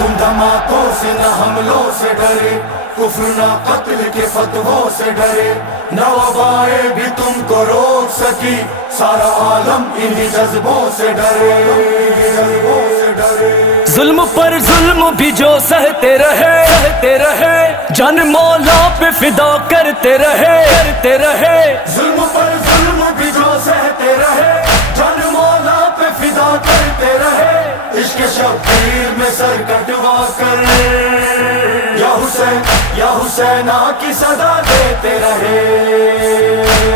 تم دھماکوں سے نہ حملوں سے ڈرے، کفر نہ قتل کے فتووں سے ڈرے، نہ وبائیں بھی تم کو روک سکی، سارا عالم انہی جذبوں سے ڈرے، جذبوں سے ڈرے۔ ظلم پر ظلم بھی جو سہتے رہے، جان مولا پہ فدا کرتے رہے، ظلم پر ظلم بھی جو سہتے رہے، جان مولا پہ فدا کرتے رہے، عشق شبیر میں سر کٹوا کر یا حسینہ کی صدا دیتے رہے۔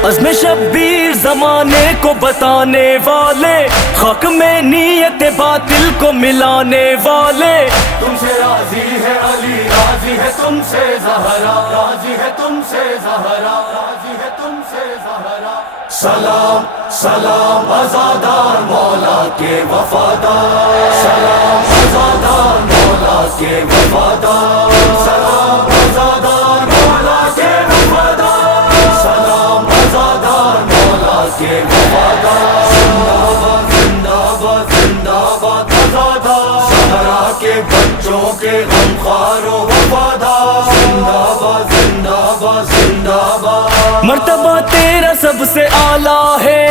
عزم شبیر زمانے کو بتانے والے، خاک میں نیت باطل کو ملانے والے، تم سے راضی ہے علی، راضی ہے تم سے زہرا، راضی ہے تم سے زہرا، راضی ہے تم سے زہرا۔ سلام سلام عزادار مولا کے وفادار، سلام عزادار مولا کے وفادار، سلام عزادار مولا کے وفادار، سلام عزادار مولا کے وفادار، زندہ باد زندہ باد عزادار، زہرا کے بچوں کے غمخوار و وفادار، زندہ باد زندہ باد زندہ باد۔ مرتبہ تیرا سب سے اعلیٰ ہے،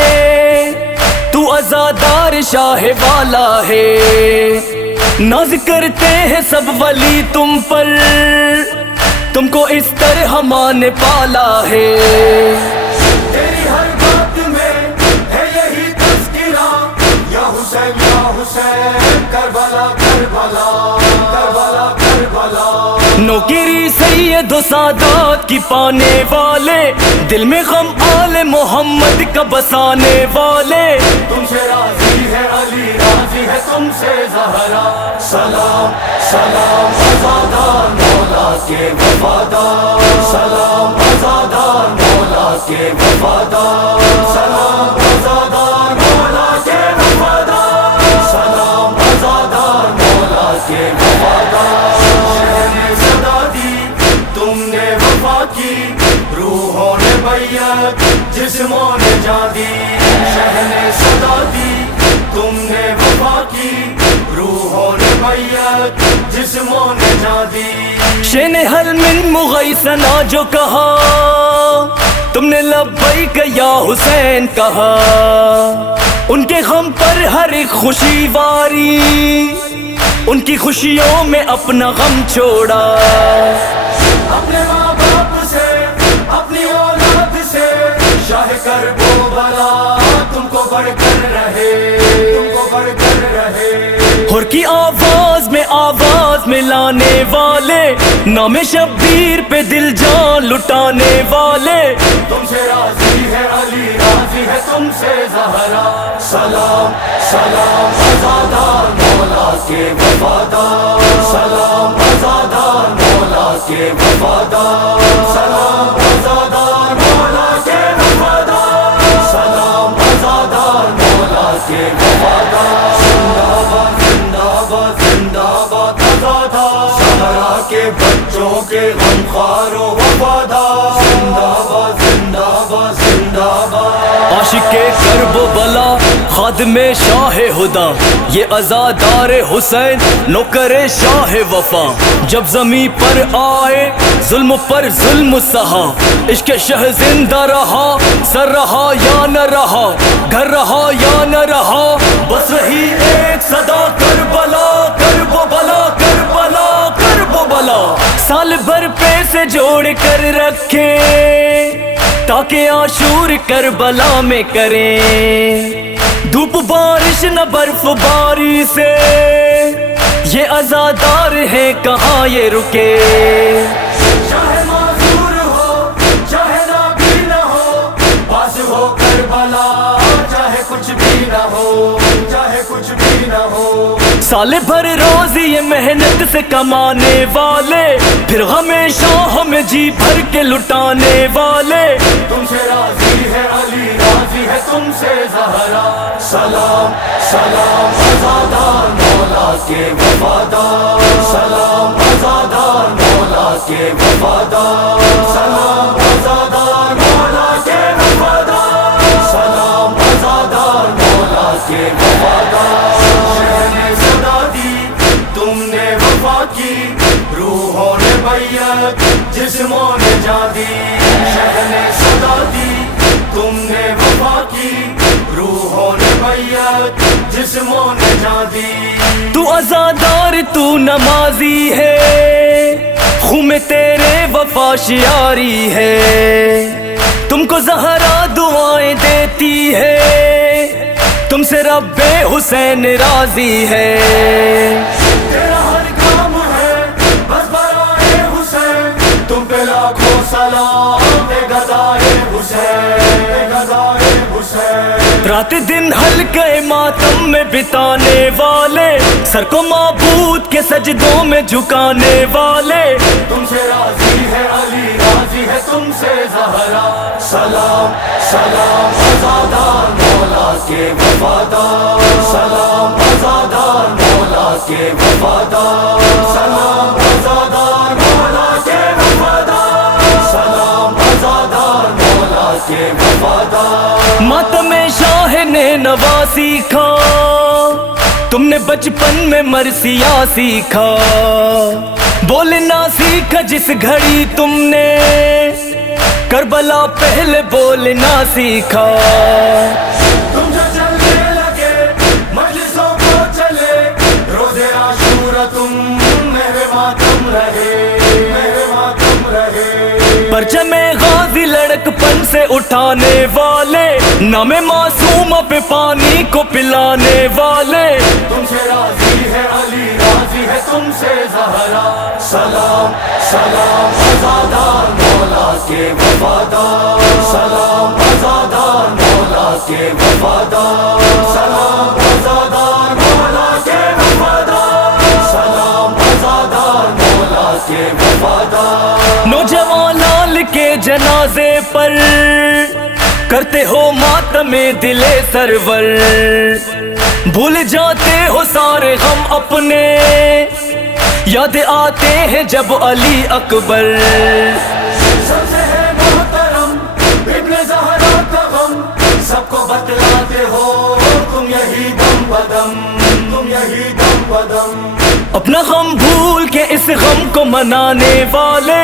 تو عزادار شاہ والا ہے، ناز کرتے ہیں سب ولی تم پر، تم کو اس طرح ماں نے پالا ہے۔ تیری ہر بات میں ہے یہی تذکرہ، یا حسین یا حسین، کربلا کربلا کربلا کربلا۔ نوکری سید و سادات کی پانے والے، دل میں غم آل محمد کا بسانے والے، تم سے راضی ہے علی، راضی ہے تم سے زہرا، سلام سلام عزادار مولا کے وفادار، سلام عزادار مولا کے وفادار، سلام عزادار مولا کے وفادار، سلام عزادار مولا کے وفادار۔ شہر صدا دی تم نے وفا کی، روحوں نے بیعت جسموں نے جان دی، شہر صدا دی تم نے وفا کی، روحوں نے بیعت جسموں نے جان دی۔ شین حل من مغیثنا جو کہا، تم نے لبیک یا حسین کہا، ان کے غم پر ہر ایک خوشی واری، ان کی خوشیوں میں اپنا غم چھوڑا، اپنے ماں باپ سے اپنی اولاد سے، شاہ کربلا تم کو بڑھ کر رہے، تم کو بڑھ کر رہے۔ ہر کی آواز میں آواز ملانے والے، نام شبیر پہ دل جان لٹانے والے، تم سے راضی ہے علی، راضی ہے تم سے زہرا، سلام سلام عزادار مولا کے وفادار، سلام عزادار مولا کے وفادار، سلام عزادار مولا کے وفادار، سلام عزادار مولا کے وفادار، زندہ باد زندہ باد زندہ باد عزادار، زہرا کے بچوں کے غمخوار و وفادار، زندہ باد زندہ باد زندہ باد۔ عاشق کرب و بلا خادم شاہ ہدا، یہ عزادار حسین نوکر شاہ وفا، جب زمیں پر آئے ظلم پر ظلم سہا، عشق شہ زندہ رہا، سر رہا یا نہ رہا، گھر رہا یا نہ رہا، بس رہی ایک صدا کربلا کرب و بلا کربلا کرب و بلا۔ سال بھر پیسے جوڑ کر رکھے تاکہ عاشور کربلا میں کریں، دھوپ بارش نہ برف باری سے، یہ عزادار ہے کہاں یہ رکے، چاہے معذور ہو چاہے نہ بھی نہ ہو، پاس ہو کربلا چاہے کچھ بھی نہ ہو، چاہے کچھ بھی نہ ہو۔ سال بھر روز یہ محنت سے کمانے والے، پھر ہمیشہ ہمیں جی بھر کے لٹانے والے، تم سے راضی ہے علی، راضی ہے تم سے زہرا، سلام سلام عزادار مولا کے وفادار، سلام عزادار مولا کے وفادار، سلام عزادار مولا کے وفادار، سلام عزادار مولا کے وفادار۔ شہر صدا دی تم نے وفا کی روحوں نے بیعت جسموں نے جان دی شہر نے صدا دی تم نے وفا کی روحوں نے بیعت جسموں نے جان دی تو عزادار تو نمازی ہے خون میں تیرے وفا شیاری ہے تم کو زہرا دعائیں دیتی ہے تم سے رب حسین راضی ہے تیرا ہر کام ہے بس برائے حسین تم پہ لاکھوں سلام اے گدائے حسین اے گدائے حسین رات دن حلقہ ماتم میں بتانے والے سر کو معبود کے سجدوں میں جھکانے والے تم سے راضی ہے علی راضی ہے تم سے زہرا سلام سلام آزادار مولا کے وفادار سلام آزادار مولا کے وفادار سلام آزادار مولا کے وفادار سلام آزادار مولا کے وفادار ماتم شاہ نے نوا سیکھا تم نے بچپن میں مرثیہ سیکھا بولنا سیکھا جس گھڑی تم نے کربلا پہلے بولنا سیکھا تم جو چلنے لگے مجلسوں کو چلے روز عاشورہ تم میرے ماتم رہے میرے ماتم رہے پرچم غازی لڑکپن سے اٹھانے والے نام معصوم پہ پانی کو پلانے والے تم سے راضی ہے علی راضی ہے تم سے زہرا سلام سلام آزادار مولا کے وفادار سلام آزادار مولا کے وفادار سلام آزادار مولا کے وفادار سلام آزادار مولا کے وفادار نوجوان لال کے جنازے پر کرتے ہو ماتم دل سرور بھول جاتے ہو سارے غم اپنے یاد آتے ہیں جب علی اکبر سب سے ہے محترم ابن زہرا کا غم سب کو بتلاتے ہو تم یہی دم بدم تم یہی دم بدم اپنا غم بھول کے اس غم کو منانے والے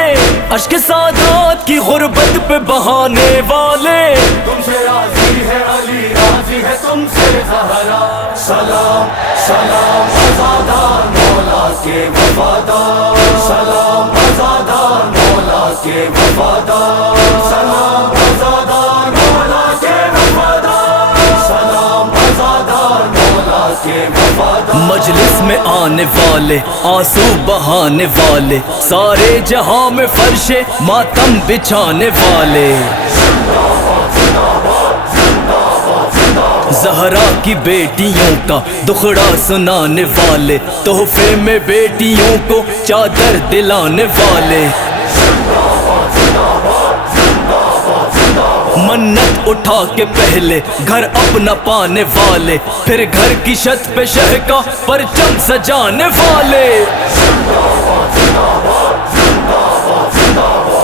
اشک سعادت کی غربت پہ بہانے والے تم سے راضی ہے علی راضی ہے تم سے زہرا سلام سلام آزادار مولا کے وفادار سلام آزادار مولا کے وفادار سلام آزادار مولا کے وفادار سلام آزادار مولا کے وفادار مجلس میں آنے والے آنسو بہانے والے سارے جہاں میں فرش ماتم بچھانے والے زہرا کی بیٹیوں کا دکھڑا سنانے والے تحفے میں بیٹیوں کو چادر دلانے والے منت اٹھا کے پہلے گھر اپنا پانے والے پھر گھر کی چھت پہ شہ کا پرچم سجانے والے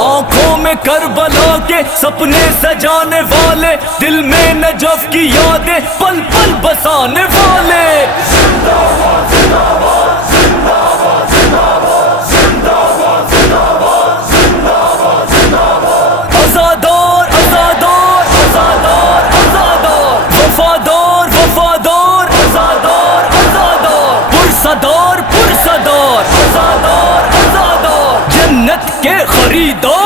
آنکھوں میں کربلا کے سپنے سجانے والے دل میں نجف کی یادیں پل پل بسانے والے آزادار آزادار آزادار آزادار وفادار وفادار آزادار آزادار پرصدار پرصدار آزادار آزادار جنت کے خریدار